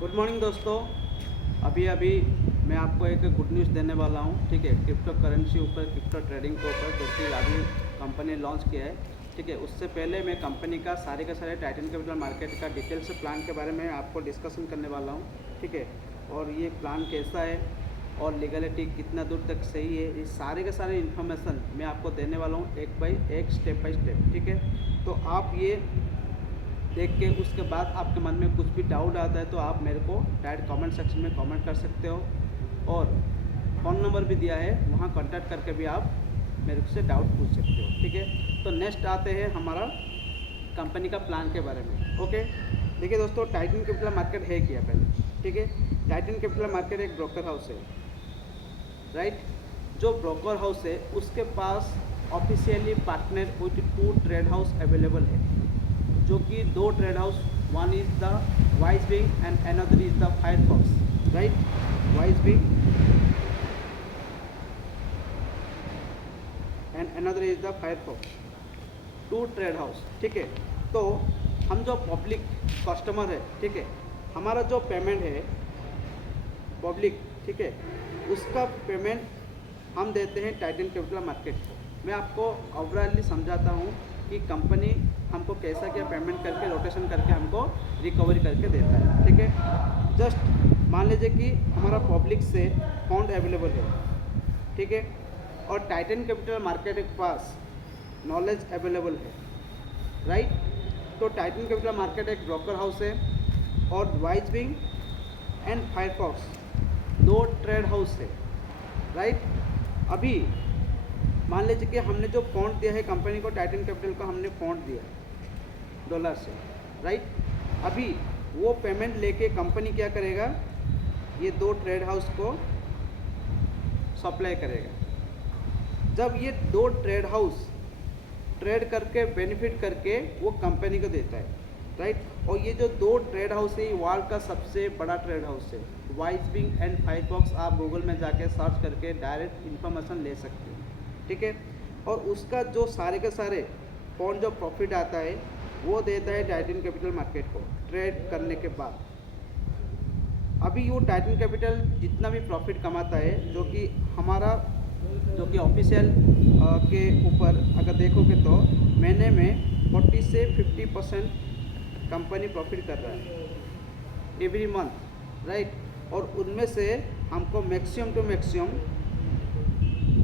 Good morning दोस्तों। अभी अभी मैं आपको एक गुड न्यूज़ देने वाला हूँ। ठीक है, क्रिप्टो करेंसी ऊपर, क्रिप्टो ट्रेडिंग के ऊपर जो कि अभी कंपनी लॉन्च किया है। ठीक है, उससे पहले मैं कंपनी का सारे के सारे टाइटन कैपिटल मार्केट का डिटेल से प्लान के बारे में आपको डिस्कशन करने वाला हूँ। ठीक है, और ये प्लान कैसा है और लीगलिटी कितना दूर तक सही है, ये सारे के सारे इन्फॉर्मेशन मैं आपको देने वाला हूँ एक बाई एक, स्टेप बाई स्टेप। ठीक है, तो आप ये देख के उसके बाद आपके मन में कुछ भी डाउट आता है तो आप मेरे को डायरेक्ट कमेंट सेक्शन में कमेंट कर सकते हो, और फ़ोन नंबर भी दिया है, वहाँ कांटेक्ट करके भी आप मेरे से डाउट पूछ सकते हो। ठीक है, तो नेक्स्ट आते हैं हमारा कंपनी का प्लान के बारे में। ओके, देखिए दोस्तों, टाइटन कैपिटल मार्केट है क्या पहले। ठीक है, टाइटन कैपिटल मार्केट एक ब्रोकर हाउस है, राइट। जो ब्रोकर हाउस है उसके पास officially partner with 2 trade house available है, जो कि 2 trade house, one is the Vicewing and another is the Firefox, right. Vicewing and another is the Firefox, 2 trade house. ठीक है, तो हम जो पब्लिक कस्टमर है, ठीक है, हमारा जो पेमेंट है पब्लिक, ठीक है, उसका पेमेंट हम देते हैं टाइटन कैपिटल मार्केट को। मैं आपको ओवरऑली समझाता हूँ कि कंपनी हमको कैसा क्या पेमेंट करके रोटेशन करके हमको रिकवरी करके देता है। ठीक है, जस्ट मान लीजिए कि हमारा पब्लिक से फंड अवेलेबल है, ठीक है, और टाइटन कैपिटल मार्केट के पास नॉलेज अवेलेबल है, राइट। तो टाइटन कैपिटल मार्केट एक ब्रोकर हाउस है और वाइसविंग एंड फायरफॉक्स 2 ट्रेड हाउस है, राइट। अभी मान लीजिए कि हमने जो फंड दिया है कंपनी को, टाइटन कैपिटल को हमने फंड दिया डॉलर से, राइट। अभी वो पेमेंट लेके कंपनी क्या करेगा, ये 2 ट्रेड हाउस को सप्लाई करेगा। जब ये 2 ट्रेड हाउस ट्रेड करके बेनिफिट करके वो कंपनी को देता है, राइट। और ये जो 2 ट्रेड हाउस है, वर्ल्ड का सबसे बड़ा ट्रेड हाउस है, वाइसविंग एंड फायरफॉक्स। आप गूगल में जाके सर्च करके डायरेक्ट इन्फॉर्मेशन ले सकते हैं। ठीक है, और उसका जो सारे के सारे फंड जो प्रॉफिट आता है वो देता है टाइटन कैपिटल मार्केट को ट्रेड करने के बाद। अभी वो टाइटन कैपिटल जितना भी प्रॉफिट कमाता है, जो कि हमारा जो कि ऑफिशियल के ऊपर अगर देखोगे तो महीने में 40 से 50% कंपनी प्रॉफिट कर रहा है एवरी मंथ, राइट। और उनमें से हमको मैक्सिमम टू मैक्सिमम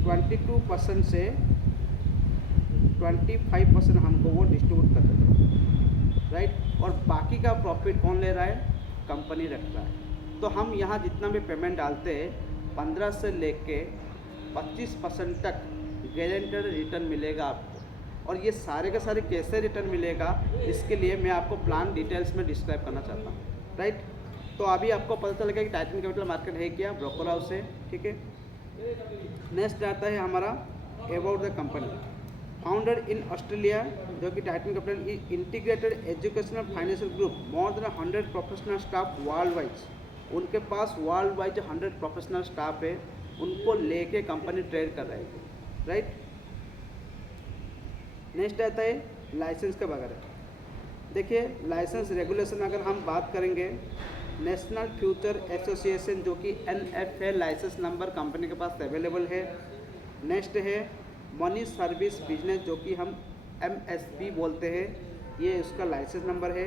22% से 25% हमको वो डिस्ट्रीब्यूट कर रहे हैं, राइट। और बाकी का प्रॉफिट कौन ले रहा है, कंपनी रख रहा है। तो हम यहाँ जितना भी पेमेंट डालते हैं 15 से लेके 25% तक गारंटेड रिटर्न मिलेगा आपको। और ये सारे के सारे कैसे रिटर्न मिलेगा, इसके लिए मैं आपको प्लान डिटेल्स में डिस्क्राइब करना चाहता हूँ, राइट। तो अभी आपको पता चल गया कि टाइटन कैपिटल मार्केट है क्या, ब्रोकर हाउस है। ठीक है, नेक्स्ट आता है हमारा about the company. Founded in Australia, जो कि Titan capital is integrated educational financial group, more than 100 professional staff world wise. उनके पास वर्ल्ड वाइज 100 प्रोफेशनल स्टाफ है, उनको लेके कंपनी ट्रेड कर रही है, राइट। नेक्स्ट आता है लाइसेंस के वगैरह। देखिए, लाइसेंस रेगुलेशन अगर हम बात करेंगे, नेशनल फ्यूचर एसोसिएशन जो कि NFA लाइसेंस नंबर कंपनी के पास अवेलेबल है। नेक्स्ट है मनी सर्विस बिजनेस, जो कि हम MSB बोलते हैं, ये उसका लाइसेंस नंबर है।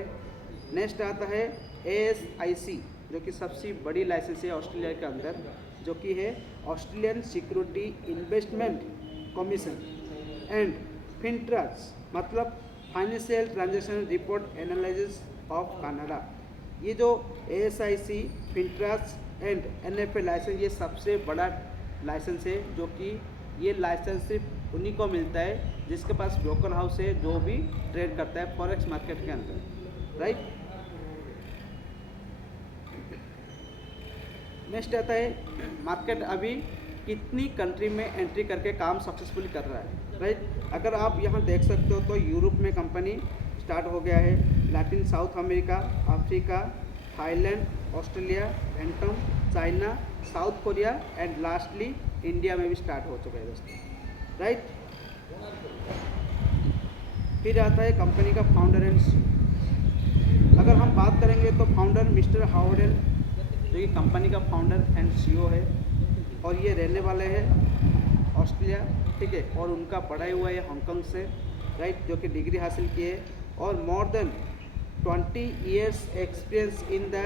नेक्स्ट आता है ASIC, जो कि सबसे बड़ी लाइसेंस है ऑस्ट्रेलिया के अंदर, जो कि है Australian security investment commission. And FINTRAC मतलब financial transaction report analysis of Canada. ये जो ASIC, FINTRAC and NFA licence, ये सबसे बड़ा लाइसेंस है, जो कि ये लाइसेंस सिर्फ उन्हीं को मिलता है जिसके पास ब्रोकर हाउस है, जो भी ट्रेड करता है फॉरेक्स मार्केट के अंदर, राइट। नेक्स्ट आता है मार्केट अभी कितनी कंट्री में एंट्री करके काम सक्सेसफुली कर रहा है, राइट। अगर आप यहाँ देख सकते हो तो यूरोप में कंपनी स्टार्ट हो गया है, Latin south America, Africa, Thailand, Australia, Vietnam, China, south Korea and lastly India में भी स्टार्ट हो चुका है दोस्तों, राइट। फिर आता है कंपनी का फाउंडर एंड अगर हम बात करेंगे तो फाउंडर मिस्टर हावर्डेल जो कि कंपनी का फाउंडर एंड सीईओ है, और ये रहने वाले हैं ऑस्ट्रेलिया, ठीक है, और उनका पढ़ाई हुआ है हांगकांग से, राइट, जो कि डिग्री हासिल की है, और more than 20 years experience in the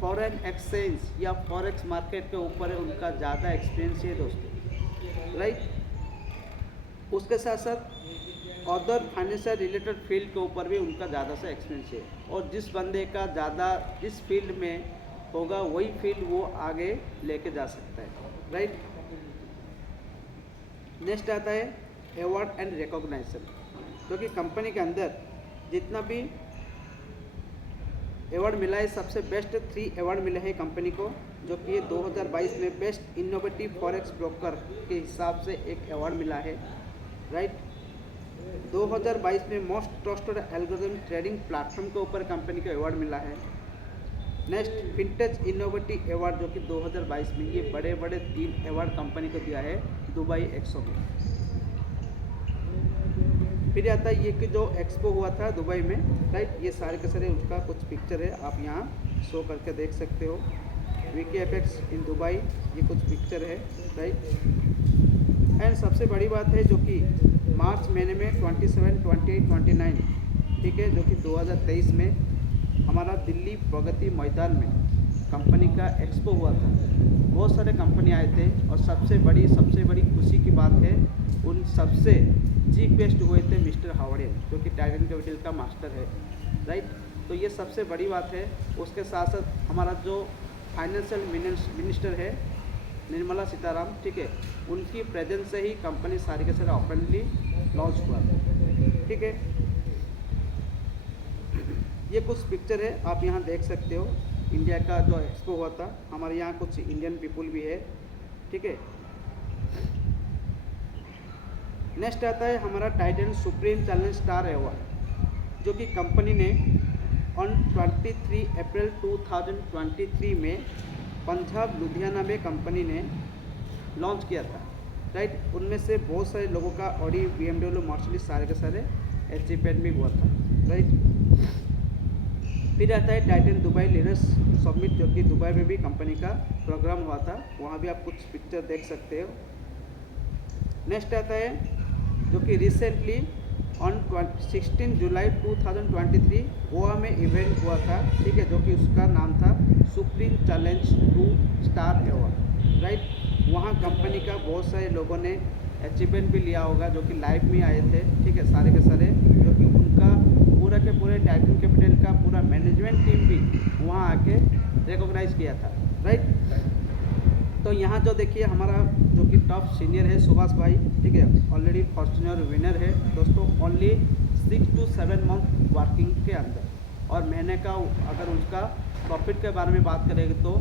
foreign exchange या फॉरेक्स मार्केट के ऊपर उनका ज़्यादा एक्सपीरियंस है दोस्तों, राइट। उसके साथ साथ अदर फाइनेंशियल रिलेटेड फील्ड के ऊपर भी उनका ज़्यादा सा एक्सपीरियंस है, और जिस बंदे का ज़्यादा जिस फील्ड में होगा वही फील्ड वो आगे लेके जा सकता है, राइट। नेक्स्ट आता है अवार्ड एंड रिकॉग्नाइजेशन, जो कि कंपनी के अंदर जितना भी अवार्ड मिला है, सबसे बेस्ट 3 अवार्ड मिले हैं कंपनी को, जो कि 2022 में बेस्ट इनोवेटिव फॉरेक्स ब्रोकर के हिसाब से एक अवार्ड मिला है, राइट। 2022 में most trusted algorithm trading platform के ऊपर कंपनी को अवार्ड मिला है। नेक्स्ट फिनटेक इनोवेटिव अवार्ड, जो कि 2022 में ये बड़े बड़े 3 अवार्ड कंपनी को दिया है दुबई एक्सपो में। फिर आता है ये कि जो एक्सपो हुआ था दुबई में, राइट, ये सारे के सारे उसका कुछ पिक्चर है, आप यहाँ शो करके देख सकते हो। वीकेएपेक्स इन दुबई, ये कुछ पिक्चर है, राइट। एंड सबसे बड़ी बात है जो कि मार्च महीने में 27, 28, 29, ठीक है, जो कि 2023 में हमारा दिल्ली प्रगति मैदान में कंपनी का एक्सपो हुआ था। बहुत सारे कंपनी आए थे, और सबसे बड़ी खुशी की बात है, उन सबसे चीफ गेस्ट हुए थे मिस्टर हावर्डेल, जो कि टाइटन कैपिटल का मास्टर है, राइट। तो ये सबसे बड़ी बात है। उसके साथ साथ हमारा जो फाइनेंशियल मिनिस्टर है निर्मला सीताराम, ठीक है, उनकी प्रेजेंस से ही कंपनी सारी के सारे ओपनली लॉन्च हुआ, ठीक है। ये कुछ पिक्चर है, आप यहाँ देख सकते हो। इंडिया का जो एक्सपो हुआ था, हमारे यहाँ कुछ इंडियन पीपुल भी है, ठीक है। नेक्स्ट आता है हमारा Titan supreme challenge star award, जो कि कंपनी ने ऑन 23 अप्रैल 2023 में पंजाब लुधियाना में कंपनी ने लॉन्च किया था, राइट। उनमें से बहुत सारे लोगों का ऑडी, BMW, मर्सिडीज सारे के सारे अचीवमेंट भी हुआ था, राइट। फिर आता है टाइटन दुबई लीडर्स समिट, जो कि दुबई में भी कंपनी का प्रोग्राम हुआ था, वहाँ भी आप कुछ पिक्चर देख सकते हो। नेक्स्ट आता है जो कि रिसेंटली ऑन 16 जुलाई 2023 गोवा में इवेंट हुआ था, ठीक है, जो कि उसका नाम था supreme challenge 2 star award, right. वहाँ कंपनी का बहुत सारे लोगों ने अचीवमेंट भी लिया होगा, जो कि लाइव में आए थे, ठीक है, सारे के सारे, जो कि उनका पूरा के पूरे टाइटन कैपिटल का पूरा मैनेजमेंट टीम भी वहाँ आके रिकॉग्नाइज किया था, राइट। तो यहाँ जो देखिए हमारा जो कि टॉप सीनियर है सुभाष भाई, ठीक है, ऑलरेडी फॉर्च्यूनर विनर है दोस्तों, ओनली 6 to 7 मंथ वर्किंग के अंदर। और महीने का अगर उसका प्रॉफिट के बारे में बात करेंगे तो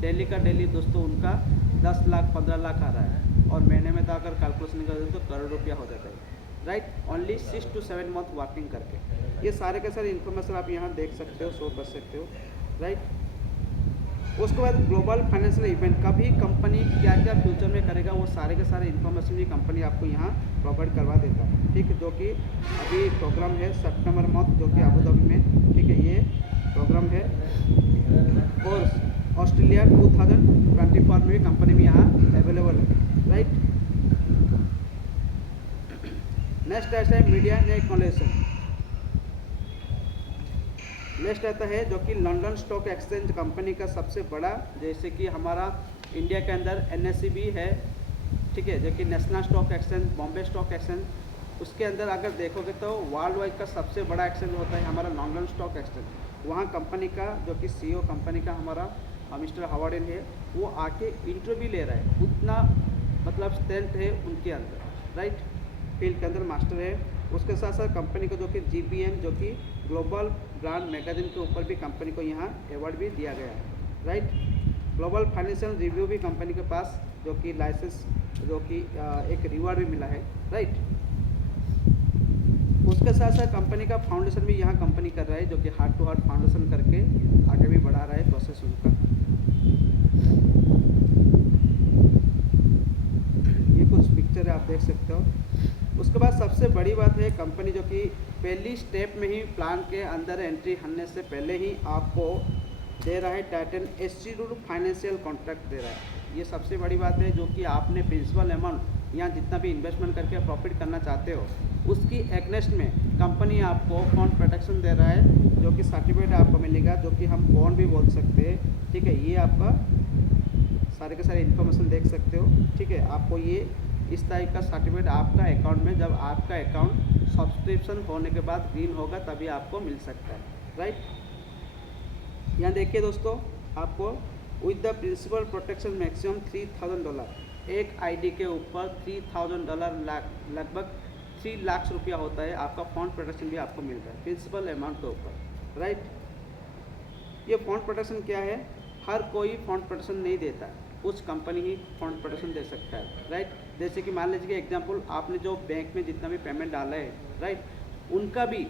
डेली का डेली दोस्तों उनका 10 लाख 15 लाख आ रहा है, और महीने में तो अगर कैलकुलेशन करें तो करोड़ रुपया हो जाता है, right. Only 6 to 7 month working करके। ये सारे के सारे इन्फॉर्मेशन आप यहाँ देख सकते हो, शो कर सकते हो, राइट। उसके बाद ग्लोबल फाइनेंशियल इवेंट का भी कंपनी क्या क्या फ्यूचर में करेगा, वो सारे के सारे इन्फॉर्मेशन भी कंपनी आपको यहाँ प्रोवाइड करवा देता है, ठीक है। जो कि अभी प्रोग्राम है सितंबर मंथ, जो कि अबू धाबी में, ठीक है, ये प्रोग्राम है। और ऑस्ट्रेलिया 2024 में भी कंपनी में यहाँ अवेलेबल है, राइट। नेक्स्ट ऐसा है मीडिया एंड एक्नॉलेजमेंट। नेक्स्ट आता है जो कि लंदन स्टॉक एक्सचेंज कंपनी का सबसे बड़ा, जैसे कि हमारा इंडिया के अंदर NSE भी है, ठीक है, जो कि national stock exchange, Bombay stock exchange, उसके अंदर अगर देखोगे तो वर्ल्ड वाइड का सबसे बड़ा एक्सचेंज होता है हमारा लंदन स्टॉक एक्सचेंज। वहाँ कंपनी का जो कि CEO कंपनी का हमारा मिस्टर हावर्डेल है, वो आके इंटरव्यू ले रहा है, उतना मतलब स्ट्रेंथ है उनके अंदर, राइट, फील्ड के अंदर मास्टर है। उसके साथ साथ कंपनी को जो कि GPM जो कि ग्लोबल ब्रांड मैगजीन के ऊपर भी कंपनी को यहाँ अवार्ड भी दिया गया है, राइट। ग्लोबल फाइनेंशियल रिव्यू भी कंपनी के पास जो कि लाइसेंस जो कि एक रिवॉर्ड भी मिला है, राइट। उसके साथ साथ कंपनी का फाउंडेशन भी यहाँ कंपनी कर रहा है, जो कि हार्ट टू हार्ट फाउंडेशन करके आगे भी बढ़ा रहा है प्रोसेस उनका। ये कुछ पिक्चर है, आप देख सकते हो। उसके बाद सबसे बड़ी बात है कंपनी जो कि पहली स्टेप में ही प्लान के अंदर एंट्री करने से पहले ही आपको दे रहा है टाइटन एश्योर्ड फाइनेंशियल कॉन्ट्रैक्ट दे रहा है। ये सबसे बड़ी बात है, जो कि आपने प्रिंसिपल अमाउंट या जितना भी इन्वेस्टमेंट करके प्रॉफिट करना चाहते हो उसकी एगनेस्ट में कंपनी आपको फंड प्रोटेक्शन दे रहा है, जो कि सर्टिफिकेट आपको मिलेगा, जो कि हम बॉन्ड भी बोल सकते हैं। ठीक है, ये आपका सारे के सारे इन्फॉर्मेशन देख सकते हो। ठीक है, आपको ये इस टाइप का सर्टिफिकेट आपका अकाउंट में, जब आपका अकाउंट सब्सक्रिप्शन होने के बाद ग्रीन होगा तभी आपको मिल सकता है, राइट। यहाँ देखिए दोस्तों, आपको with the principal protection maximum $3000, एक आईडी के ऊपर $3000 लगभग 3 लाख रुपया होता है, आपका फंड प्रोटेक्शन भी आपको मिल रहा है प्रिंसिपल अमाउंट के ऊपर, राइट। ये फंड प्रोटेक्शन क्या है, हर कोई फंड प्रोटेक्शन नहीं देता, कुछ कंपनी ही फंड प्रोटेक्शन दे सकता है, राइट। जैसे कि मान लीजिए एग्जांपल, आपने जो बैंक में जितना भी पेमेंट डाला है, राइट, उनका भी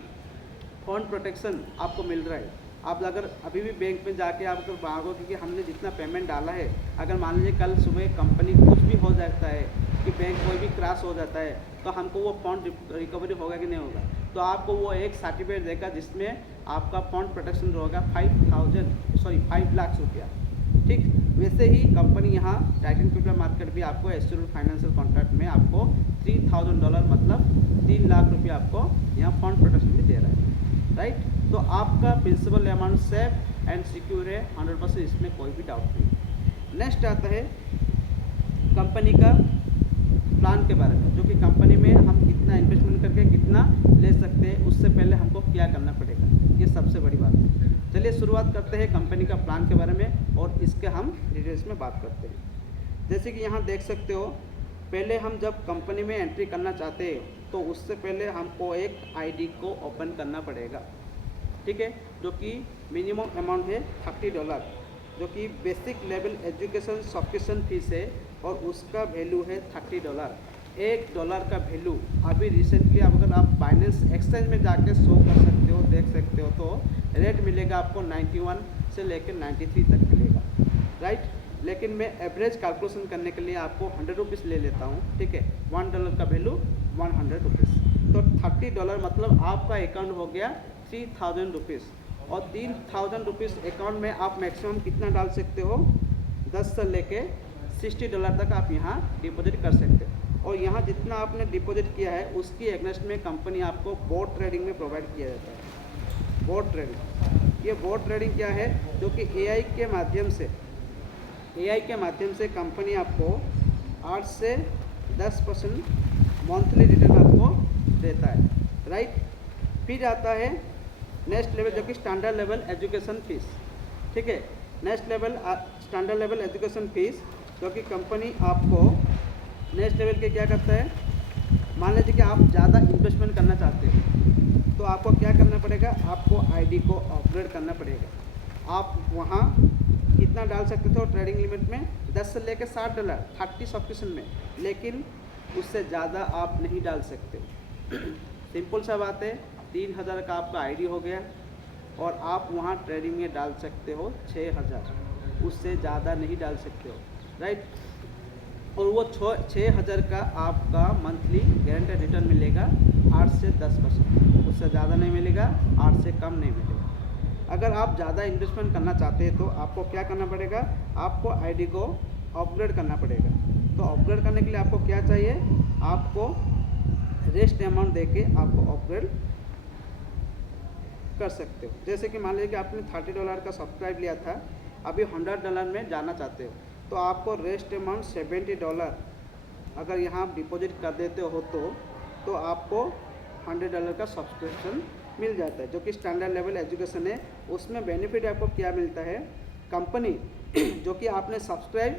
फंड प्रोटेक्शन आपको मिल रहा है। आप अगर अभी भी बैंक में जाके आप अगर मांगोगे कि हमने जितना पेमेंट डाला है, अगर मान लीजिए कल सुबह कंपनी कुछ भी हो जाता है कि बैंक कोई भी क्रैश हो जाता है, तो हमको वो फंड रिकवरी होगा कि नहीं होगा, तो आपको वो एक सर्टिफिकेट देगा जिसमें आपका फंड प्रोटेक्शन होगा 5 लाख रुपया। ठीक, वैसे ही कंपनी यहाँ टाइटन कैपिटल मार्केट भी आपको एश्योर्ड फाइनेंशियल कॉन्ट्रैक्ट में आपको $3000 मतलब 3 लाख रुपया आपको यहाँ फंड प्रोटेक्शन भी दे रहा है, राइट। तो आपका principal amount safe and secure है 100%, इसमें कोई भी डाउट नहीं। नेक्स्ट आता है कंपनी का प्लान के बारे में, जो कि कंपनी में हम कितना इन्वेस्टमेंट करके कितना ले सकते हैं, उससे पहले हमको क्या करना पड़ेगा, ये सबसे बड़ी बात है। चलिए शुरुआत करते हैं कंपनी का प्लान के बारे में और इसके हम डिटेल्स में बात करते हैं। जैसे कि यहाँ देख सकते हो, पहले हम जब कंपनी में एंट्री करना चाहते हैं तो उससे पहले हमको एक आईडी को ओपन करना पड़ेगा, ठीक है, जो कि मिनिमम अमाउंट है $30, जो कि basic level education subscription fees है और उसका वैल्यू है $30। $1 का वैल्यू अभी रिसेंटली अगर आप बाइनेंस एक्सचेंज में जाके शो कर सकते हो, देख सकते हो, तो रेट मिलेगा आपको 91 से लेकर 93 तक मिलेगा, राइट। लेकिन मैं एवरेज कैलकुलेशन करने के लिए आपको ₹100 ले लेता हूँ, ठीक है। $1 का वैल्यू ₹100, तो $30 मतलब आपका अकाउंट हो गया ₹3000 और ₹3000 अकाउंट में आप मैक्सिमम कितना डाल सकते हो, 10 से लेके $60 तक आप यहाँ डिपॉजिट कर सकते हो। और यहाँ जितना आपने डिपॉजिट किया है उसकी एगनेस्ट में कंपनी आपको बोट ट्रेडिंग में प्रोवाइड किया जाता है। बोट ट्रेडिंग, ये बोट ट्रेडिंग क्या है, जो कि एआई के माध्यम से कंपनी आपको 8 से 10% मंथली रिटर्न आपको देता है, राइट। फिर आता है नेक्स्ट लेवल, जो कि स्टैंडर्ड लेवल एजुकेशन फीस, ठीक है। Next level standard level education fees, जो कि कंपनी आपको नेक्स्ट लेवल के क्या करता है, मान लीजिए कि आप ज़्यादा इन्वेस्टमेंट करना चाहते हो तो आपको क्या करना पड़ेगा, आपको आईडी को अपग्रेड करना पड़ेगा। आप वहाँ कितना डाल सकते थे ट्रेडिंग लिमिट में, 10 से लेकर $60 30 सब्सक्रिप्शन में, लेकिन उससे ज़्यादा आप नहीं डाल सकते। सिंपल सा बात है, 3000 का आपका आईडी हो गया और आप वहाँ ट्रेडिंग में डाल सकते हो 6000, उससे ज़्यादा नहीं डाल सकते हो, राइट। और वो 6000 का आपका मंथली गारंटेड रिटर्न मिलेगा 8 से 10%, उससे ज़्यादा नहीं मिलेगा, 8 से कम नहीं मिलेगा। अगर आप ज़्यादा इन्वेस्टमेंट करना चाहते हैं तो आपको क्या करना पड़ेगा, आपको आईडी को अपग्रेड करना पड़ेगा। तो अपग्रेड करने के लिए आपको क्या चाहिए, आपको रेस्ट अमाउंट देके आपको अपग्रेड कर सकते हो। जैसे कि मान लीजिए कि आपने $30 का सब्सक्राइब लिया था, अभी $100 में जाना चाहते हो, तो आपको रेस्ट अमाउंट $70 अगर यहाँ आप डिपॉजिट कर देते हो तो आपको $100 का सब्सक्रिप्शन मिल जाता है, जो कि स्टैंडर्ड लेवल एजुकेशन है। उसमें बेनिफिट आपको क्या मिलता है, कंपनी जो कि आपने सब्सक्राइब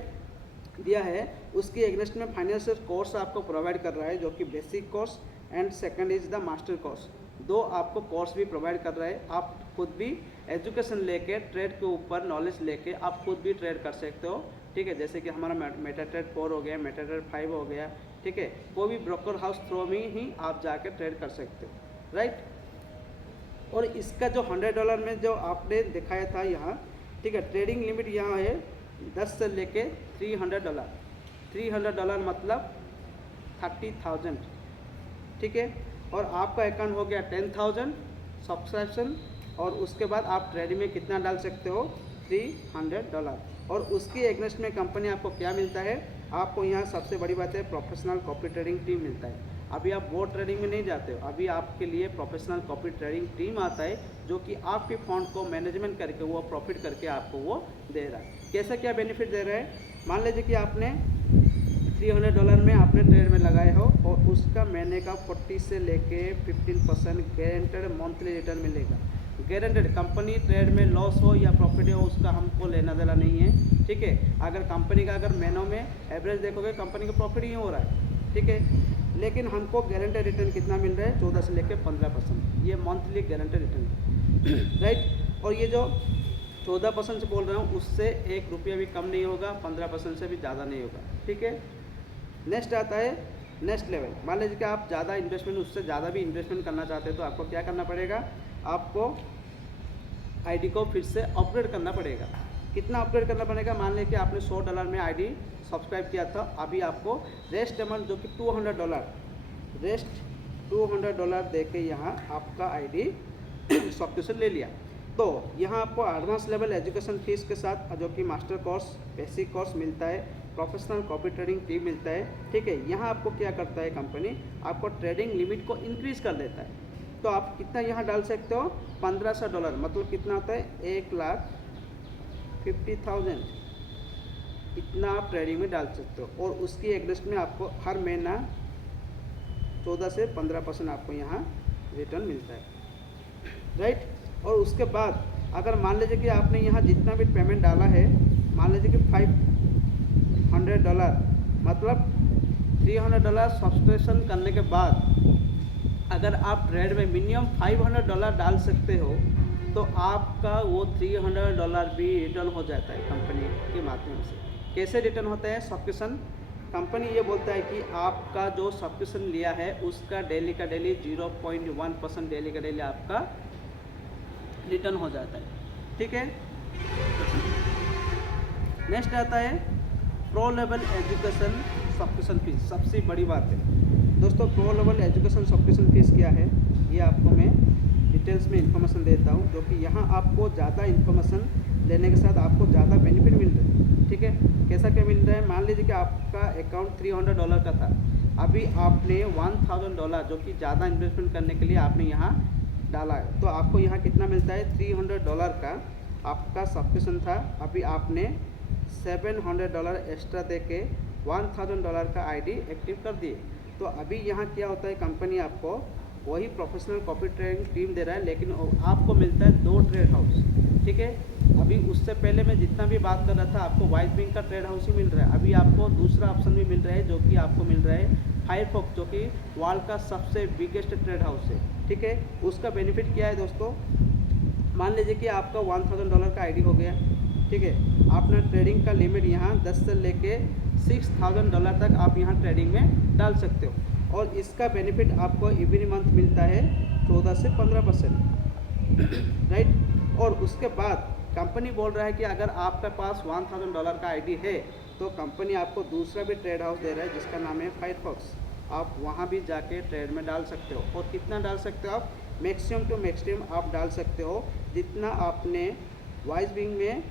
दिया है उसकी एगनेस्ट में फाइनेंशियल कोर्स आपको प्रोवाइड कर रहा है, जो कि basic course and second is the master course, 2 आपको कोर्स भी प्रोवाइड कर रहा है। आप खुद भी एजुकेशन लेके ट्रेड के ऊपर नॉलेज लेके आप खुद भी ट्रेड कर सकते हो, ठीक है। जैसे कि हमारा मेटाट्रेड 4 हो गया, मेटाट्रेड 5 हो गया, ठीक है। कोई भी ब्रोकर हाउस थ्रू में ही आप जाके ट्रेड कर सकते हो, राइट। और इसका जो $100 में जो आपने दिखाया था यहाँ, ठीक है, ट्रेडिंग लिमिट यहाँ है 10 से लेके $300 मतलब 30,000, ठीक है। और आपका अकाउंट हो गया 10,000 सब्सक्रिप्शन, और उसके बाद आप ट्रेडिंग में कितना डाल सकते हो, $300। और उसकी एगेंस्ट में कंपनी आपको क्या मिलता है, आपको यहाँ सबसे बड़ी बात है प्रोफेशनल कॉपी ट्रेडिंग टीम मिलता है। अभी आप वो ट्रेडिंग में नहीं जाते हो, अभी आपके लिए प्रोफेशनल कॉपी ट्रेडिंग टीम आता है जो कि आपके फंड को मैनेजमेंट करके वो प्रॉफिट करके आपको वो दे रहा है। कैसे क्या बेनिफिट दे रहा है, मान लीजिए कि आपने $300 में आपने ट्रेड में लगाए हो और उसका महीने का 40 से लेके 15% गारंटेड मंथली रिटर्न मिलेगा। गारंटेड, कंपनी ट्रेड में लॉस हो या प्रॉफिट हो उसका हमको लेना देना नहीं है, ठीक है। अगर कंपनी का अगर महीनों में एवरेज देखोगे कंपनी का प्रॉफिट ही हो रहा है, ठीक है, लेकिन हमको गारंटेड रिटर्न कितना मिल रहा है, 14 से लेकर 15%, ये मंथली गारंटेड रिटर्न राइट। और ये जो 14% से बोल रहा हूँ उससे ₹1 भी कम नहीं होगा, 15% से भी ज़्यादा नहीं होगा, ठीक है। नेक्स्ट आता है नेक्स्ट लेवल। मान लीजिए कि आप ज़्यादा इन्वेस्टमेंट, उससे ज़्यादा भी इन्वेस्टमेंट करना चाहते हैं तो आपको क्या करना पड़ेगा, आपको आईडी को फिर से अपग्रेड करना पड़ेगा। कितना अपग्रेड करना पड़ेगा, मान लीजिए कि आपने $100 में आईडी सब्सक्राइब किया था, अभी आपको रेस्ट अमाउंट जो कि $200 दे के यहाँ आपका आईडी सब्सक्रिप्शन ले लिया। तो यहाँ आपको एडवांस लेवल एजुकेशन फीस के साथ जो कि मास्टर कोर्स, बेसिक कोर्स मिलता है, प्रोफेशनल कॉपी ट्रेडिंग टीम मिलता है, ठीक है। यहाँ आपको क्या करता है कंपनी, आपको ट्रेडिंग लिमिट को इंक्रीज़ कर देता है। तो आप कितना यहाँ डाल सकते हो, $1500, मतलब कितना होता है, 1,50,000, इतना आप ट्रेडिंग में डाल सकते हो। और उसकी एग्रेस्ट में आपको हर महीना 14 से 15% आपको यहाँ रिटर्न मिलता है, राइट। और उसके बाद अगर मान लीजिए कि आपने यहाँ जितना भी पेमेंट डाला है, मान लीजिए कि $500, मतलब $300 सब्सक्रिप्शन करने के बाद अगर आप ट्रेड में मिनिमम $500 डाल सकते हो तो आपका वो $300 भी रिटर्न हो जाता है कंपनी के माध्यम से। कैसे रिटर्न होता है, सब्सक्रिप्शन, कंपनी ये बोलता है कि आपका जो सब्सक्रिप्शन लिया है उसका डेली का डेली 0.1% डेली का डेली आपका रिटर्न हो जाता है, ठीक है। नेक्स्ट आता है pro level education subscription fees, सबसे बड़ी बात है दोस्तों। Pro level education subscription fees क्या है, ये आपको मैं डिटेल्स में इंफॉर्मेशन देता हूँ, जो कि यहाँ आपको ज़्यादा इंफॉर्मेशन लेने के साथ आपको ज़्यादा बेनिफिट मिल रहा है, ठीक है। कैसा क्या मिल रहा है, मान लीजिए कि आपका अकाउंट $300 का था, अभी आपने $1,000 जो कि ज़्यादा इन्वेस्टमेंट करने के लिए आपने यहाँ डाला है, तो आपको यहाँ कितना मिलता है, $300 का आपका सब्सक्रिप्शन था, अभी आपने $700 एक्स्ट्रा दे के $1,000 का आईडी एक्टिव कर दिए। तो अभी यहाँ क्या होता है, कंपनी आपको वही प्रोफेशनल कॉपी ट्रेडिंग टीम दे रहा है, लेकिन आपको मिलता है 2 ट्रेड हाउस, ठीक है। अभी उससे पहले मैं जितना भी बात कर रहा था आपको वाइसविंग का ट्रेड हाउस ही मिल रहा है, अभी आपको दूसरा ऑप्शन भी मिल रहा है जो कि आपको मिल रहा है फायरफॉक्स, जो कि वर्ल्ड का सबसे बिगेस्ट ट्रेड हाउस है, ठीक है। उसका बेनिफिट क्या है दोस्तों, मान लीजिए कि आपका $1,000 का आईडी हो गया, ठीक है। आपने ट्रेडिंग का लिमिट यहाँ 10 से लेके $6,000 तक आप यहाँ ट्रेडिंग में डाल सकते हो, और इसका बेनिफिट आपको एवरी मंथ मिलता है 14 से 15%, राइट। और उसके बाद कंपनी बोल रहा है कि अगर आपके पास $1,000 का आईडी है तो कंपनी आपको दूसरा भी ट्रेड हाउस दे रहा है जिसका नाम है फायरफॉक्स, आप वहाँ भी जाके ट्रेड में डाल सकते हो। और कितना डाल सकते हो आप, मैक्सिमम टू मैक्सिमम आप डाल सकते हो जितना आपने वाइसविंग में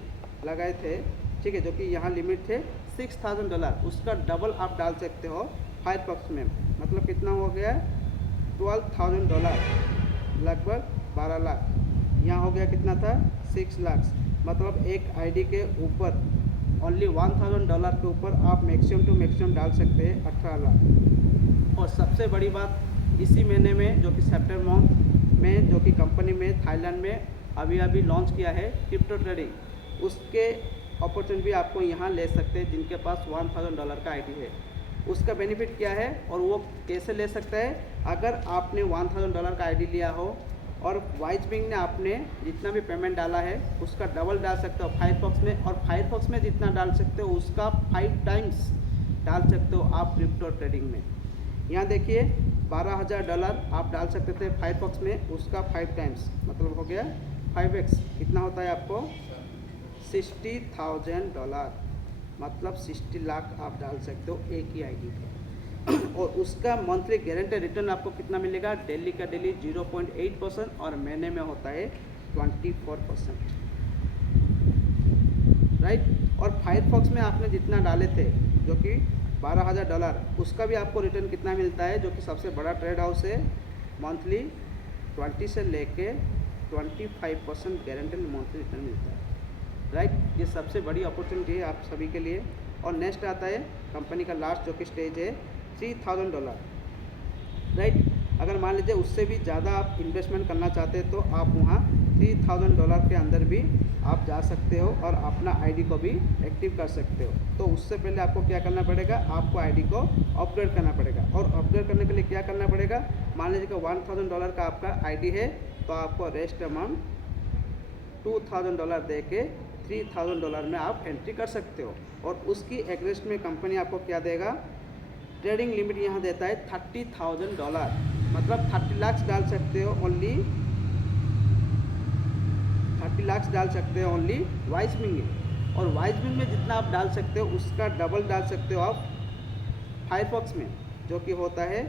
लगाए थे, ठीक है, जो कि यहाँ लिमिट थे $6,000, उसका डबल आप डाल सकते हो फायरफॉक्स में, मतलब कितना हो गया, $12,000, लगभग 12 लाख। यहाँ हो गया कितना था, 6 लाख, मतलब एक आईडी के ऊपर ओनली $1,000 के ऊपर आप मैक्सिमम टू मैक्सिमम डाल सकते हैं 18 लाख। और सबसे बड़ी बात, इसी महीने में जो कि सितंबर मंथ में जो कि कंपनी में थाईलैंड में अभी अभी लॉन्च किया है क्रिप्टो ट्रेडिंग, उसके अपॉर्चुनिटी भी आपको यहाँ ले सकते हैं जिनके पास $1,000 का आईडी है। उसका बेनिफिट क्या है और वो कैसे ले सकता है, अगर आपने $1,000 का आईडी लिया हो और वाइसविंग ने आपने जितना भी पेमेंट डाला है उसका डबल डाल सकते हो फायरफॉक्स में, और फायरफॉक्स में जितना डाल सकते हो उसका 5 टाइम्स डाल सकते हो आप क्रिप्टो ट्रेडिंग में। यहाँ देखिए $12,000 आप डाल सकते थे फायरफॉक्स में, उसका 5 टाइम्स मतलब हो गया 5x, कितना होता है आपको $60,000, मतलब 60 लाख आप डाल सकते हो एक ही आईडी पे। और उसका मंथली गारंटेड रिटर्न आपको कितना मिलेगा, डेली का डेली 0.8% और महीने में होता है 24%, राइट। और फायरफॉक्स में आपने जितना डाले थे जो कि $12,000, उसका भी आपको रिटर्न कितना मिलता है, जो कि सबसे बड़ा ट्रेड हाउस है, मंथली 20 से लेके 25% गारंटेड मंथली रिटर्न मिलता है, राइट। ये सबसे बड़ी अपॉर्चुनिटी है आप सभी के लिए। और नेक्स्ट आता है कंपनी का लास्ट जो कि स्टेज है $3,000, राइट। अगर मान लीजिए उससे भी ज़्यादा आप इन्वेस्टमेंट करना चाहते हैं तो आप वहाँ $3,000 के अंदर भी आप जा सकते हो और अपना आईडी को भी एक्टिव कर सकते हो। तो उससे पहले आपको क्या करना पड़ेगा, आपको आईडी को अपग्रेड करना पड़ेगा। और अपग्रेड करने के लिए क्या करना पड़ेगा, मान लीजिए कि $1,000 का आपका आईडी है तो आपको रेस्ट अमाउंट $2,000 दे के $3,000 में आप एंट्री कर सकते हो। और उसकी एग्रेस्ट में कंपनी आपको क्या देगा, ट्रेडिंग लिमिट यहाँ देता है $30,000, मतलब 30 लाख डाल सकते हो ओनली, 30 लाख डाल सकते हो ओनली वाइसमिंग में। और वाइसमिंग में जितना आप डाल सकते हो उसका डबल डाल सकते हो आप फायरफॉक्स में, जो कि होता है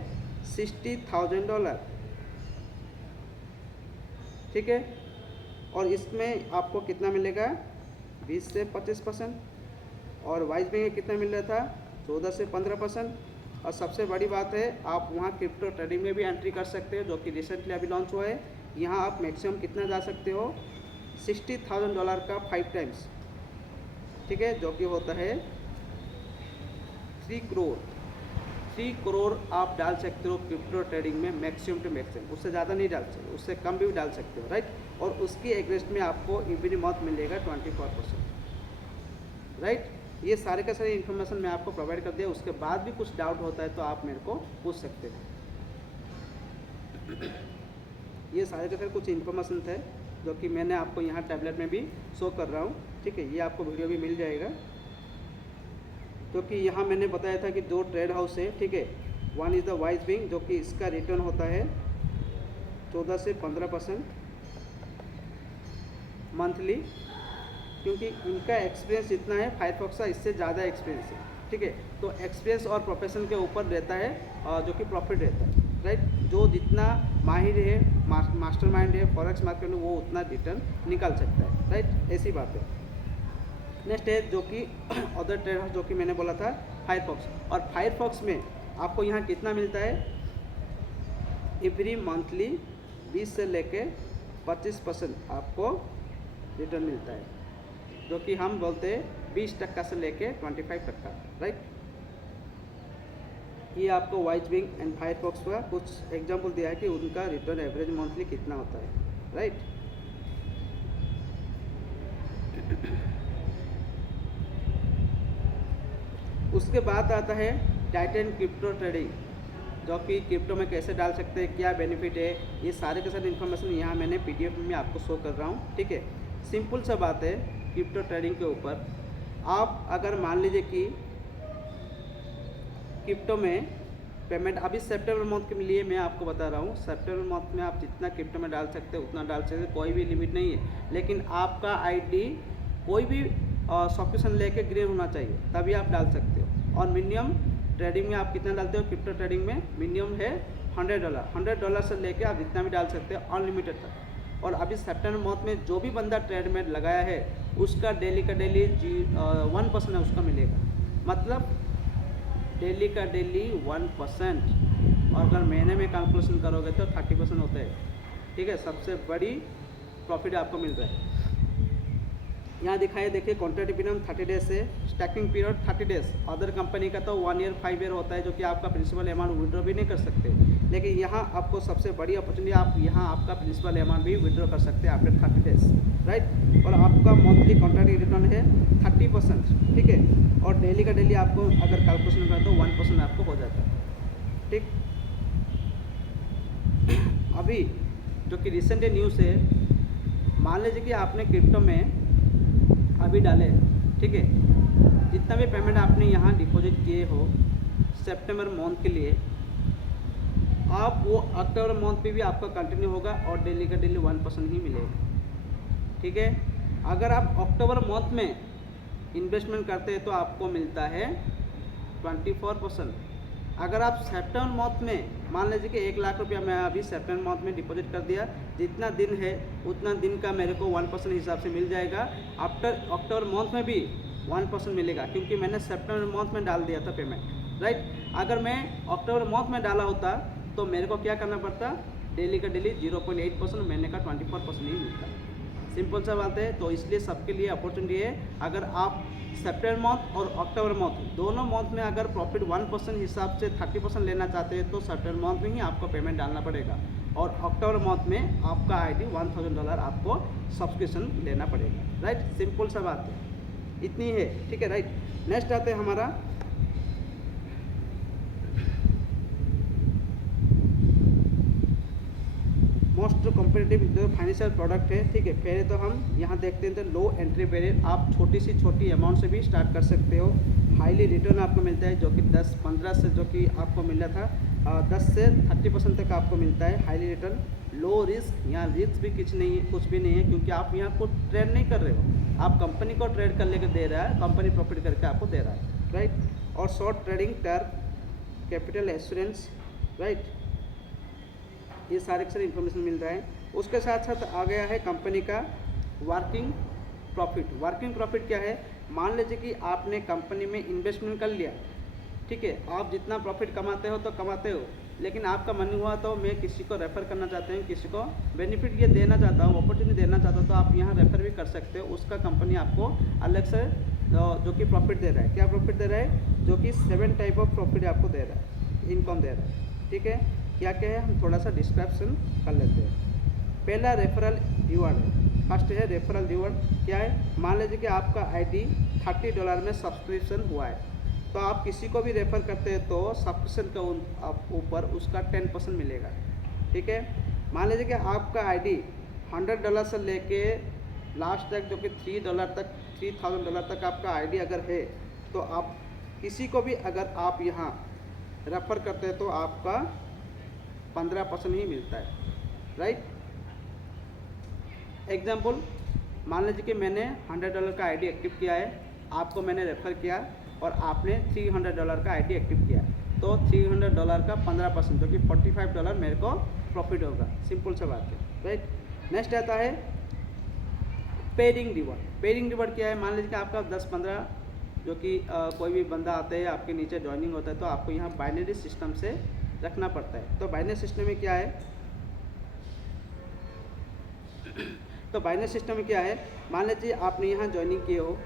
$60,000, ठीक है। और इसमें आपको कितना मिलेगा, 20 से 25%। और वाइसमिंग में कितना मिल रहा था, 14 से 15%। और सबसे बड़ी बात है आप वहाँ क्रिप्टो ट्रेडिंग में भी एंट्री कर सकते हो, जो कि रिसेंटली अभी लॉन्च हुआ है। यहाँ आप मैक्सिमम कितना जा सकते हो, $60,000 का 5 टाइम्स, ठीक है, जो कि होता है 3 करोड़। 3 करोड़ आप डाल सकते हो क्रिप्टो ट्रेडिंग में मैक्सिमम टू मैक्सिमम, उससे ज़्यादा नहीं डाल सकते, उससे कम भी डाल सकते हो, राइट। और उसकी एग्रेस्ट में आपको एवरी मंथ मिलेगा 24%, राइट। ये सारे का सारे इन्फॉर्मेशन मैं आपको प्रोवाइड कर दिया। उसके बाद भी कुछ डाउट होता है तो आप मेरे को पूछ सकते हो। ये सारे के सारे कुछ इन्फॉर्मेशन थे जो कि मैंने आपको यहाँ टैबलेट में भी शो कर रहा हूँ, ठीक है। ये आपको वीडियो भी मिल जाएगा। तो कि यहाँ मैंने बताया था कि 2 ट्रेड हाउस है, ठीक है। वन इज़ द वाइसविंग, जो कि इसका रिटर्न होता है 14 से 15% मंथली, क्योंकि इनका एक्सपीरियंस इतना है, फायरफॉक्स का इससे ज़्यादा एक्सपीरियंस है, ठीक है। तो एक्सपीरियंस और प्रोफेशन के ऊपर रहता है जो कि प्रॉफिट रहता है, राइट। जो जितना माहिर है, मास्टरमाइंड है फॉरेक्स मार्केट में, वो उतना रिटर्न निकाल सकता है, राइट। ऐसी बात है। नेक्स्ट है जो कि अदर ट्रेड हाउस, जो कि मैंने बोला था फायरफॉक्स। और फायरफॉक्स में आपको यहाँ कितना मिलता है, एवरी मंथली 20 से लेके 25% आपको रिटर्न मिलता है, जो कि हम बोलते हैं 20% से लेके 25%, राइट। ये आपको वाइसविंग एंड फायरफॉक्स का कुछ एग्जांपल दिया है कि उनका रिटर्न एवरेज मंथली कितना होता है, राइट। उसके बाद आता है टाइटन क्रिप्टो ट्रेडिंग, जो कि क्रिप्टो में कैसे डाल सकते हैं, क्या बेनिफिट है, ये सारे के सारे इन्फॉर्मेशन यहाँ मैंने PDF में आपको शो कर रहा हूँ, ठीक है। सिंपल सा बात है क्रिप्टो ट्रेडिंग के ऊपर। आप अगर मान लीजिए कि क्रिप्टो में पेमेंट अभी सितंबर मंथ के लिए मैं आपको बता रहा हूँ, सितंबर मंथ में आप जितना क्रिप्टो में डाल सकते हैं उतना डाल सकते हैं, कोई भी लिमिट नहीं है। लेकिन आपका आईडी कोई भी सब्सक्रिप्शन लेके ग्रीन होना चाहिए, तभी आप डाल सकते हो। और मिनिमम ट्रेडिंग में आप कितना डालते हो, क्रिप्टो ट्रेडिंग में मिनिमम है $100 से लेके आप जितना भी डाल सकते हो, अनलिमिटेड तक। और अभी सितंबर मंथ में जो भी बंदा ट्रेड में लगाया है उसका डेली का डेली 1% है उसका मिलेगा, मतलब डेली का डेली 1%। और अगर महीने में कैलकुलेशन करोगे तो 30% होता है, ठीक है। सबसे बड़ी प्रॉफिट आपको मिल रहा है। यहाँ दिखाए देखिए, कॉन्ट्रैक्ट पीरियड 30 डेज से, stacking period 30 days. Other company का तो 1 ईयर 5 ईयर होता है, जो कि आपका प्रिंसिपल अमाउंट विड्रॉ भी नहीं कर सकते। लेकिन यहाँ आपको सबसे बड़ी अपॉर्चुनिटी, आप यहाँ आपका प्रिंसिपल अमाउंट भी विड्रॉ कर सकते हैं आफ्टर 30 डेज, राइट। और आपका मंथली कॉन्ट्रैक्ट रिटर्न है 30%, ठीक है। और डेली का डेली आपको अगर कैलकुलेशन करें तो 1% आपको हो जाता है, ठीक। अभी जो कि रिसेंट न्यूज़ है, मान लीजिए कि आपने क्रिप्टो में अभी डाले, ठीक है, जितना भी पेमेंट आपने यहाँ डिपॉजिट किए हो सितंबर मंथ के लिए, आप वो अक्टूबर मंथ पे भी आपका कंटिन्यू होगा और डेली का डेली 1% ही मिलेगा, ठीक है। अगर आप अक्टूबर मंथ में इन्वेस्टमेंट करते हैं तो आपको मिलता है 24%। अगर आप सितंबर मंथ में मान लीजिए कि 1,00,000 रुपया मैं अभी सितंबर मंथ में डिपॉजिट कर दिया, जितना दिन है उतना दिन का मेरे को 1% हिसाब से मिल जाएगा। आफ्टर अक्टूबर मंथ में भी 1% मिलेगा, क्योंकि मैंने सितंबर मंथ में डाल दिया था पेमेंट, राइट। अगर मैं अक्टूबर मंथ में डाला होता तो मेरे को क्या करना पड़ता, डेली का डेली 0.8%, महीने का 24% ही मिलता। सिंपल सा बात है। तो इसलिए सबके लिए अपॉर्चुनिटी है, अगर आप सितंबर मंथ और अक्टूबर मंथ दोनों मंथ में अगर प्रॉफिट 1% हिसाब से 30% लेना चाहते हैं तो सितंबर मंथ में ही आपको पेमेंट डालना पड़ेगा, और अक्टूबर मंथ में आपका आईडी $1,000 आपको सब्सक्रिप्शन लेना पड़ेगा, राइट। सिंपल सा बात है, इतनी है, ठीक है, राइट। नेक्स्ट आते हैं हमारा मोस्ट कॉम्पिटिटिव जो फाइनेंशियल प्रोडक्ट है, ठीक है। पहले तो हम यहाँ देखते हैं तो लो एंट्री बैरियर, आप छोटी अमाउंट से भी स्टार्ट कर सकते हो। हाईली रिटर्न आपको मिलता है, जो कि 10-15 से जो कि आपको मिल रहा था 10 से 30% तक आपको मिलता है हाईली रिटर्न। लो रिस्क, यहाँ रिस्क भी कुछ भी नहीं है, क्योंकि आप यहाँ को ट्रेड नहीं कर रहे हो, आप कंपनी को ट्रेड कर लेकर दे रहा है, कंपनी प्रॉफिट करके आपको दे रहा है, राइट। और short trading, term, capital assurance, right, ये सारे इन्फॉर्मेशन मिल रहा है। उसके साथ साथ आ गया है कंपनी का वर्किंग प्रॉफिट। वर्किंग प्रॉफिट क्या है, मान लीजिए कि आपने कंपनी में इन्वेस्टमेंट कर लिया, ठीक है, आप जितना प्रॉफिट कमाते हो तो कमाते हो, लेकिन आपका मन हुआ तो मैं किसी को रेफ़र करना चाहते हैं, किसी को बेनिफिट ये देना चाहता हूँ, अपॉर्चुनिटी देना चाहता हूँ, तो आप यहाँ रेफ़र भी कर सकते हो। उसका कंपनी आपको अलग से जो कि प्रॉफिट दे रहा है। क्या प्रॉफिट दे रहा है, जो कि 7 टाइप ऑफ प्रॉफिट आपको दे रहा है, इनकम दे रहा है, ठीक है। क्या क्या है, हम थोड़ा सा डिस्क्रिप्शन कर लेते हैं। पहला रेफरल रिवॉर्ड है, फर्स्ट है रेफरल रिवॉर्ड। क्या है, मान लीजिए कि आपका आईडी $30 में सब्सक्रिप्शन हुआ है, तो आप किसी को भी रेफ़र करते हैं तो सब्सक्रिप्शन के ऊपर उसका 10% मिलेगा, ठीक है। मान लीजिए कि आपका आईडी $100 से लेके लास्ट तक जो कि $3 तक, $3,000 तक आपका आईडी अगर है, तो आप किसी को भी अगर आप यहाँ रेफ़र करते हैं तो आपका 15% ही मिलता है, राइट। एग्जाम्पल, मान लीजिए कि मैंने $100 का आईडी एक्टिव किया है, आपको मैंने रेफ़र किया और आपने $300 का आईडी एक्टिव किया, तो $300 का 15% जो कि $45 मेरे को प्रॉफिट होगा। सिंपल सा बात है, राइट। नेक्स्ट आता है पेयरिंग रिवॉर्ड। पेयरिंग रिवॉर्ड क्या है, मान लीजिए कि आपका 10-15 जो कि कोई भी बंदा आते हैं आपके नीचे ज्वाइनिंग होता है, तो आपको यहाँ बाइनरी सिस्टम से रखना पड़ता है। तो बाइनरी सिस्टम में क्या है, तो बाइनरी सिस्टम में क्या है, मान लीजिए आपने यहाँ ज्वाइनिंग किए हो,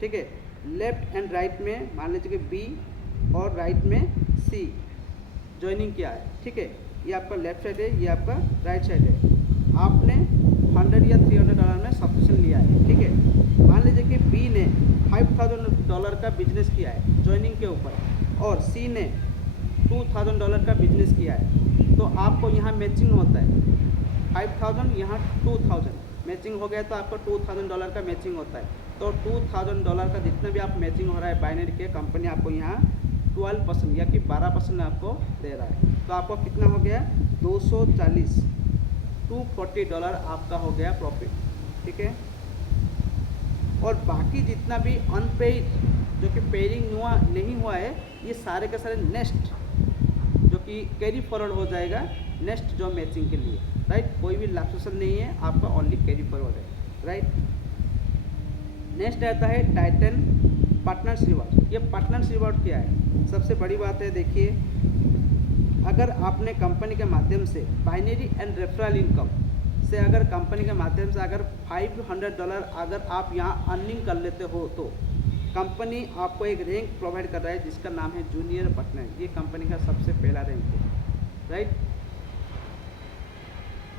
ठीक है, लेफ्ट एंड राइट में मान लीजिए कि बी और राइट में सी ज्वाइनिंग किया है, ठीक है। ये आपका लेफ्ट साइड है, ये आपका राइट साइड है। आपने 100 या $300 में सब्सक्रिप्शन लिया है, ठीक है। मान लीजिए कि बी ने $5,000 का बिजनेस किया है ज्वाइनिंग के ऊपर, और सी ने $2,000 का बिजनेस किया है, तो आपको यहाँ मैचिंग होता है। 5,000 यहाँ 2,000 मैचिंग हो गया, तो आपको $2,000 का मैचिंग होता है। तो $2,000 का जितना भी आप मैचिंग हो रहा है बाइनरी के, कंपनी आपको यहाँ 12% या कि 12% आपको दे रहा है। तो आपको कितना हो गया, 240, $240 आपका हो गया प्रॉफिट, ठीक है। और बाकी जितना भी अनपेड जो कि पेयरिंग नहीं हुआ है, ये सारे के सारे नेक्स्ट जो कि कैरी फॉरवर्ड हो जाएगा नेक्स्ट जॉब मैचिंग के लिए, राइट। कोई भी लैप्सेशन नहीं है, आपका ओनली कैरी फॉरवर्ड है, राइट। नेक्स्ट आता है टाइटन पार्टनर्स रिवॉर्ड। ये पार्टनर्स रिवॉर्ड क्या है, सबसे बड़ी बात है, देखिए, अगर आपने कंपनी के माध्यम से बाइनरी एंड रेफरल इनकम से अगर कंपनी के माध्यम से अगर $500 अगर आप यहाँ अर्निंग कर लेते हो, तो कंपनी आपको एक रैंक प्रोवाइड कर रहा है जिसका नाम है जूनियर पार्टनर। ये कंपनी का सबसे पहला रैंक है, राइट।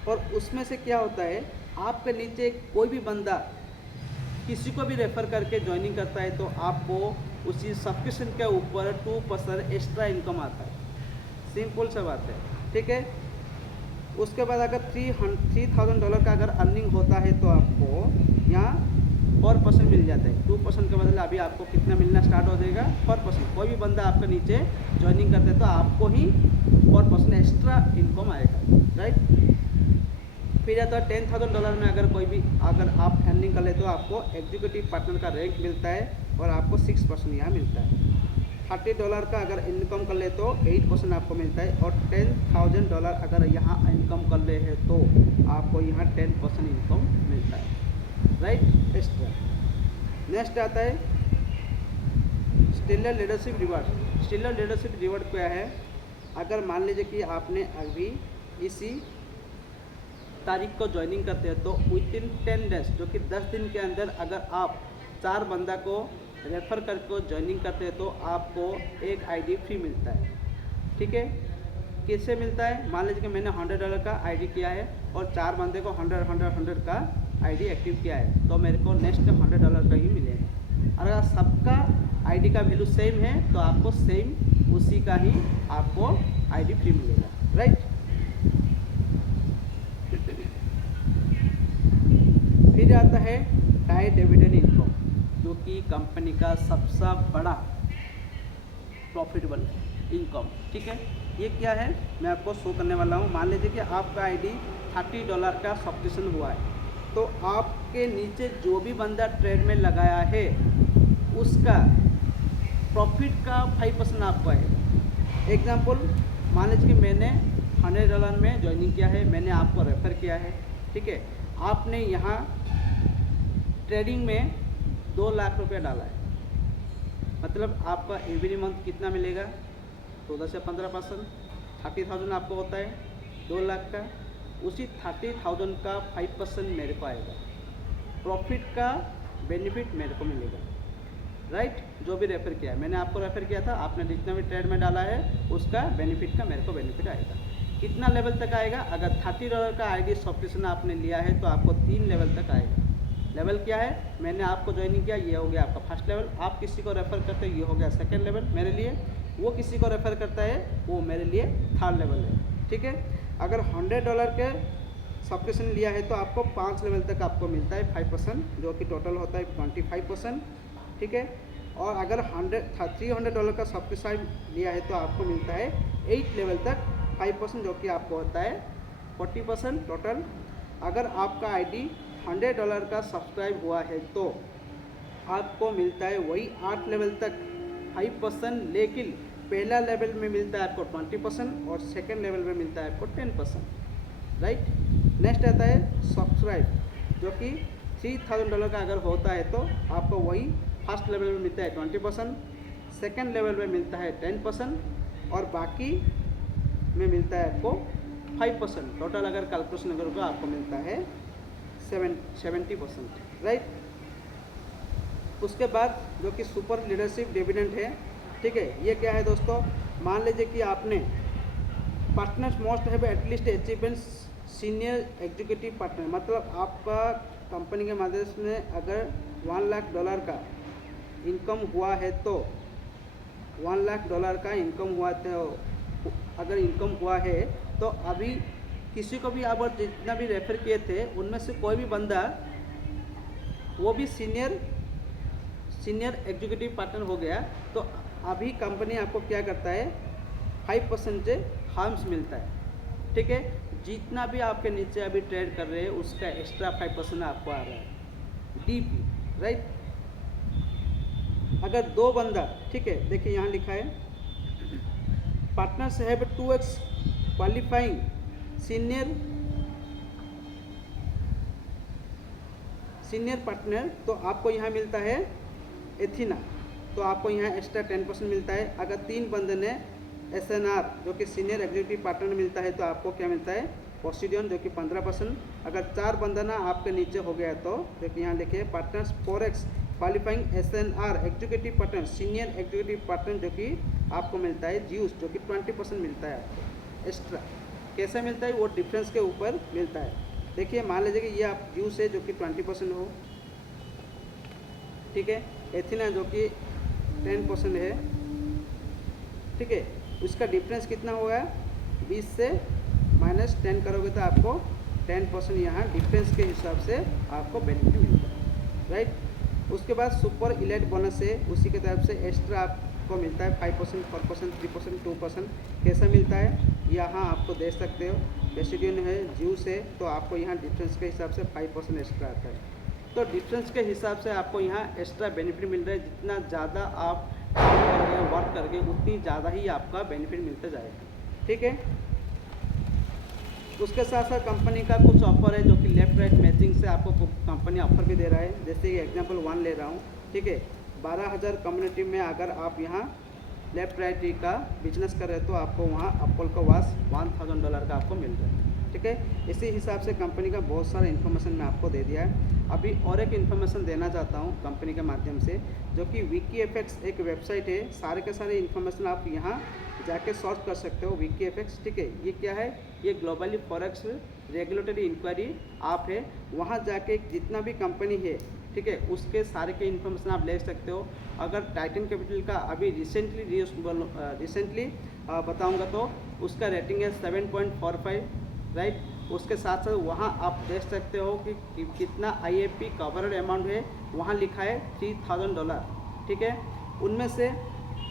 और उसमें से क्या होता है, आपके नीचे कोई भी बंदा किसी को भी रेफ़र करके ज्वाइनिंग करता है, तो आपको उसी सब्सक्रिप्शन के ऊपर 2% एक्स्ट्रा इनकम आता है। सिंपल सा बात है, ठीक है। उसके बाद अगर $3,000 का अगर अर्निंग होता है, तो आपको यहाँ 4% मिल जाता है। 2% के बदले अभी आपको कितना मिलना स्टार्ट हो जाएगा, 4%। कोई भी बंदा आपके नीचे ज्वाइनिंग करते हैं तो आपको ही 4% एक्स्ट्रा इनकम आएगा, राइट। फिर आता है $10,000 में अगर कोई भी अगर आप अर्निंग कर ले, तो आपको एग्जीक्यूटिव पार्टनर का रैंक मिलता है और आपको 6% यहाँ मिलता है। $30 का अगर इनकम कर ले तो 8% आपको मिलता है, और $10,000 अगर यहाँ इनकम कर ले है तो आपको यहाँ 10% इनकम मिलता है, राइट। एक्स्ट्रा नेक्स्ट आता है stellar leadership reward. Stellar leadership reward क्या है? अगर मान लीजिए कि आपने अभी इसी तारीख को ज्वाइनिंग करते हैं तो विद इन 10 डेज, जो कि 10 दिन के अंदर अगर आप 4 बंदा को रेफ़र करके ज्वाइनिंग करते हैं तो आपको एक आईडी फ्री मिलता है, ठीक है। किससे मिलता है? मान लीजिए कि मैंने $100 का आईडी किया है और 4 बंदे को 100 का आईडी एक्टिव किया है, तो मेरे को नेक्स्ट $100 का ही मिलेगा। अगर सबका आईडी का वैल्यू सेम है तो आपको सेम उसी का ही आपको आईडी फ्री मिलेगा, राइट। फिर आता है टाई डिविडेंड इनकम, जो कि कंपनी का सबसे बड़ा प्रॉफिटेबल इनकम, ठीक है। ये क्या है मैं आपको शो करने वाला हूँ। मान लीजिए कि आपका आईडी $30 का सब्सक्रिप्शन हुआ है, तो आपके नीचे जो भी बंदा ट्रेड में लगाया है उसका प्रॉफिट का 5% आपको आएगा। एग्जाम्पल, मान लीजिए कि मैंने $100 में ज्वाइनिंग किया है, मैंने आपको रेफ़र किया है, ठीक है। आपने यहाँ ट्रेडिंग में 2 लाख रुपये डाला है, मतलब आपका एवरी मंथ कितना मिलेगा? 14 से 15%, 30,000 आपको होता है 2 लाख का। उसी 30,000 का 5% मेरे को आएगा, प्रॉफिट का बेनिफिट मेरे को मिलेगा, राइट। जो भी रेफ़र किया है, मैंने आपको रेफ़र किया था, आपने जितना भी ट्रेड में डाला है उसका बेनिफिट का मेरे को बेनिफिट आएगा। कितना लेवल तक आएगा? अगर $30 का आईडी सब्सक्रिप्शन आपने लिया है तो आपको 3 लेवल तक आएगा। लेवल क्या है? मैंने आपको ज्वाइनिंग किया, ये हो गया आपका फर्स्ट लेवल। आप किसी को रेफ़र करते हैं, ये हो गया सेकेंड लेवल मेरे लिए। वो किसी को रेफ़र करता है, वो मेरे लिए थर्ड लेवल है, ठीक है। अगर $100 के सब्सक्रिप्शन लिया है तो आपको 5 लेवल तक आपको मिलता है 5%, जो कि टोटल होता है 25%, ठीक है। और अगर $300 का सब्सक्रिप्शन लिया है तो आपको मिलता है 8 लेवल तक 5%, जो कि आपको होता है 40% टोटल। अगर आपका आईडी $100 का सब्सक्राइब हुआ है तो आपको मिलता है वही 8 लेवल तक 5%, लेकिन पहला लेवल में मिलता है आपको 20% और सेकेंड लेवल में मिलता है आपको 10%, राइट। नेक्स्ट आता है सब्सक्राइब, जो कि $3,000 का अगर होता है तो आपको वही फर्स्ट लेवल में मिलता है 20%, सेकेंड लेवल में मिलता है 10% और बाकी में मिलता है आपको 5%। टोटल अगर कैलकुलेशन करोगे आपको मिलता है 70%, राइट। उसके बाद जो कि सुपर लीडरशिप डिविडेंड है, ठीक है। ये क्या है दोस्तों? मान लीजिए कि आपने partners most have at least achievements senior executive partner, मतलब आपका कंपनी के माध्यम से अगर $1 लाख का इनकम हुआ है तो $1 लाख का इनकम हुआ था, अगर इनकम हुआ है तो अभी किसी को भी आप जितना भी रेफ़र किए थे उनमें से कोई भी बंदा वो भी सीनियर एग्जीक्यूटिव पार्टनर हो गया, तो अभी कंपनी आपको क्या करता है 5% से हार्म्स मिलता है, ठीक है। जितना भी आपके नीचे अभी ट्रेड कर रहे हैं उसका एक्स्ट्रा 5% आपको आ रहा है डीपी, राइट। अगर 2 बंदा, ठीक है, देखिए यहाँ लिखा है partners have 2x qualifying senior partner, तो आपको यहाँ मिलता है एथिना, तो आपको यहाँ एक्स्ट्रा 10% मिलता है। अगर 3 बंदे ने SNR जो कि सीनियर एग्जीक्यूटिव पार्टनर मिलता है तो आपको क्या मिलता है पोसिडियन, जो कि 15%। अगर 4 बंदा ना आपके नीचे हो गया तो देखिए यहाँ लिखिए partners 4x qualifying SNR executive partner senior executive partner, जो कि आपको मिलता है ज्यूस, जो कि 20% मिलता है आपको एक्स्ट्रा। कैसे मिलता है? वो डिफरेंस के ऊपर मिलता है। देखिए मान लीजिए कि ये आप ज्यूस है जो कि 20% हो, ठीक है। एथिना जो कि 10% है, ठीक है। उसका डिफरेंस कितना होगा? 20 से -10 करोगे तो आपको 10% यहाँ डिफरेंस के हिसाब से आपको बेनिफिट मिलता है, राइट। उसके बाद सुपर इलाइट बोनस है, उसी के तरफ से एक्स्ट्रा आपको मिलता है 5%, 4%, 3%, 2%। कैसा मिलता है यहाँ आपको देख सकते हो, बेसिडियन है, ज्यूस है, तो आपको यहाँ डिफरेंस के हिसाब से 5% एक्स्ट्रा आता है। तो डिफरेंस के हिसाब से आपको यहाँ एक्स्ट्रा बेनिफिट मिल रहा है। जितना ज़्यादा आप वर्क करके उतनी ज़्यादा ही आपका बेनिफिट मिलता जाएगा, ठीक है। उसके साथ साथ कंपनी का कुछ ऑफर है जो कि लेफ्ट राइट मैचिंग से आपको कंपनी ऑफर भी दे रहा है। जैसे कि एग्जांपल 1 ले रहा हूँ, ठीक है। 12,000 कम्युनिटी में अगर आप यहाँ लेफ्ट राइट का बिजनेस कर रहे हो तो आपको वहाँ एप्पल का वॉच $1,000 का आपको मिल रहा है, ठीक है। इसी हिसाब से कंपनी का बहुत सारा इन्फॉर्मेशन मैं आपको दे दिया है। अभी और एक इन्फॉर्मेशन देना चाहता हूँ कंपनी के माध्यम से, जो कि WikiFX एक वेबसाइट है। सारे के सारे इन्फॉर्मेशन आप यहाँ जाके सर्च कर सकते हो, WikiFX, ठीक है। ये क्या है, ये globally forex regulatory inquiry app है। वहाँ जाके जितना भी कंपनी है, ठीक है, उसके सारे के इन्फॉर्मेशन आप ले सकते हो। अगर टाइटन कैपिटल का अभी रिसेंटली बताऊंगा तो उसका रेटिंग है 7.45, राइट। उसके साथ साथ वहाँ आप देख सकते हो कि कितना IAP कवर्ड अमाउंट है, वहाँ लिखा है $3,000, ठीक है। उनमें से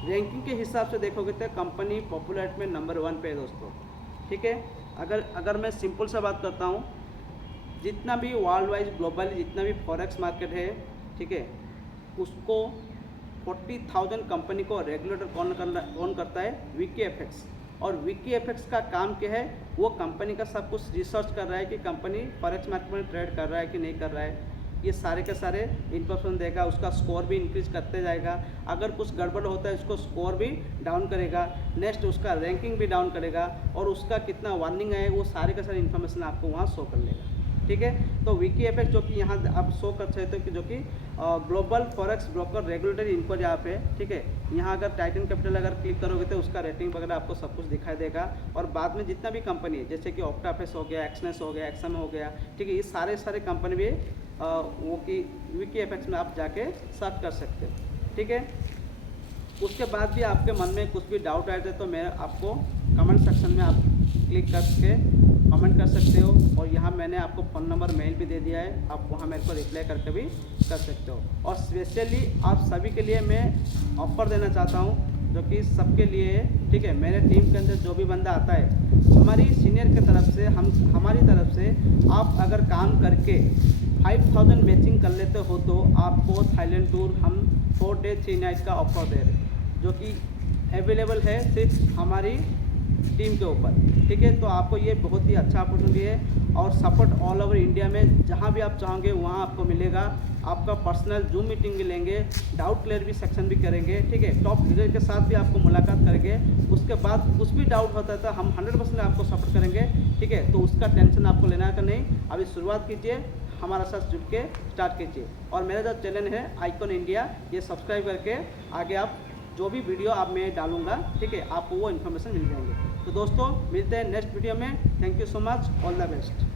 रैंकिंग के हिसाब से देखोगे तो कंपनी पॉपुलर में नंबर 1 पे है दोस्तों, ठीक है। अगर मैं सिंपल सा बात करता हूँ, जितना भी वर्ल्ड वाइज ग्लोबली जितना भी फॉरेक्स मार्केट है, ठीक है, उसको 40,000 कंपनी को रेगुलेटर कौन करता है, WikiFX। और WikiFX का काम क्या है, वो कंपनी का सब कुछ रिसर्च कर रहा है कि कंपनी फॉरेक्स मार्केट में ट्रेड कर रहा है कि नहीं कर रहा है। ये सारे के सारे इन्फॉर्मेशन देगा, उसका स्कोर भी इंक्रीज करते जाएगा। अगर कुछ गड़बड़ होता है उसको स्कोर भी डाउन करेगा, नेक्स्ट उसका रैंकिंग भी डाउन करेगा, और उसका कितना वार्निंग है वो सारे के सारे इन्फॉर्मेशन आपको वहाँ शो कर लेगा, ठीक है। तो WikiFX जो कि यहाँ आप शो कर सकते हो कि जो कि global forex broker regulatory inquiry app है, ठीक है। यहाँ अगर टाइटन कैपिटल अगर क्लिक करोगे तो उसका रेटिंग वगैरह आपको सब कुछ दिखाई देगा। और बाद में जितना भी कंपनी है, जैसे कि ऑक्टाफेस हो गया, एक्सनेस हो गया, एक्सम हो गया, ठीक है, ये सारे कंपनी भी वो कि WikiFX में आप जाके सर्च कर सकते हो, ठीक है। उसके बाद भी आपके मन में कुछ भी डाउट आए थे तो मैं आपको कमेंट सेक्शन में आप क्लिक करके कमेंट कर सकते हो। और यहाँ मैंने आपको फ़ोन नंबर मेल भी दे दिया है, आप वहाँ मेरे को रिप्लाई करके भी कर सकते हो। और स्पेशली आप सभी के लिए मैं ऑफ़र देना चाहता हूँ जो कि सबके लिए है, ठीक है। मेरे टीम के अंदर जो भी बंदा आता है, हमारी सीनियर की तरफ से हमारी तरफ से आप अगर काम करके 5,000 मैचिंग कर लेते हो तो आपको थाईलैंड टूर हम 4 डे 3 नाइट का ऑफर दे रहे हैं, जो कि अवेलेबल है सिर्फ हमारी टीम के ऊपर, ठीक है। तो आपको ये बहुत ही अच्छा अपॉर्चुनिटी है। और सपोर्ट ऑल ओवर इंडिया में जहाँ भी आप चाहोगे वहाँ आपको मिलेगा। आपका पर्सनल जूम मीटिंग भी लेंगे, डाउट क्लियर भी सेक्शन भी करेंगे, ठीक है। टॉप लीडर के साथ भी आपको मुलाकात करेंगे। उसके बाद कुछ भी डाउट होता है तो हम 100% आपको सपोर्ट करेंगे, ठीक है। तो उसका टेंशन आपको लेना है कि नहीं, अभी शुरुआत कीजिए, हमारा साथ जुड़ के स्टार्ट कीजिए। और मेरा जो चैनल है आइकॉन इंडिया, ये सब्सक्राइब करके आगे आप जो भी वीडियो आप मैं डालूंगा, ठीक है, आपको वो इन्फॉर्मेशन मिल जाएंगे। तो दोस्तों मिलते हैं नेक्स्ट वीडियो में। Thank you so much, all the best.